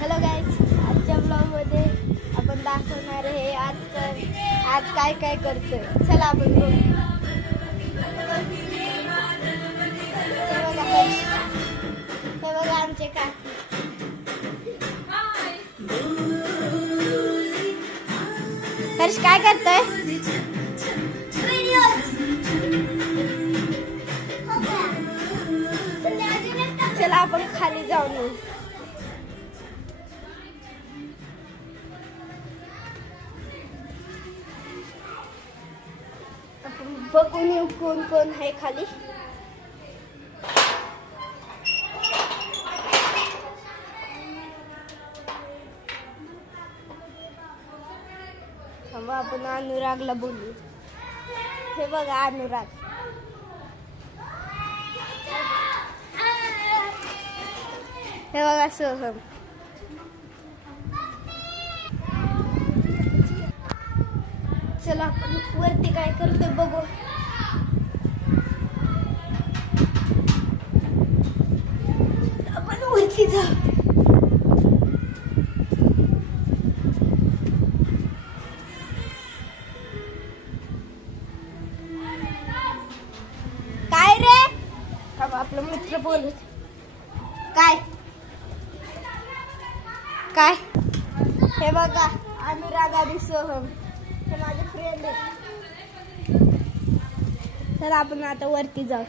Hello guys, आजच्या ब्लॉगमध्ये आपण दाखवणार आहे आज काय काय करतोय. चला आपण बघू. हे बघा आमचे काकी. हर्ष काय करतोय? चला आपण खाली जाऊन येऊ. बघून येऊ कोण कोण आहे खाली. आपण अनुरागला बोलू. हे बघा अनुराग. हे बघा सोहम. चला आपण वरती काय करतो बघू. आपण वरती जाऊ. काय रे? आपला मित्र बोलत. काय काय? हे बघा अनुराग आणि सोहम. हे माझे फ्रेंड आहेत. तर आपण आता वरती जाऊ.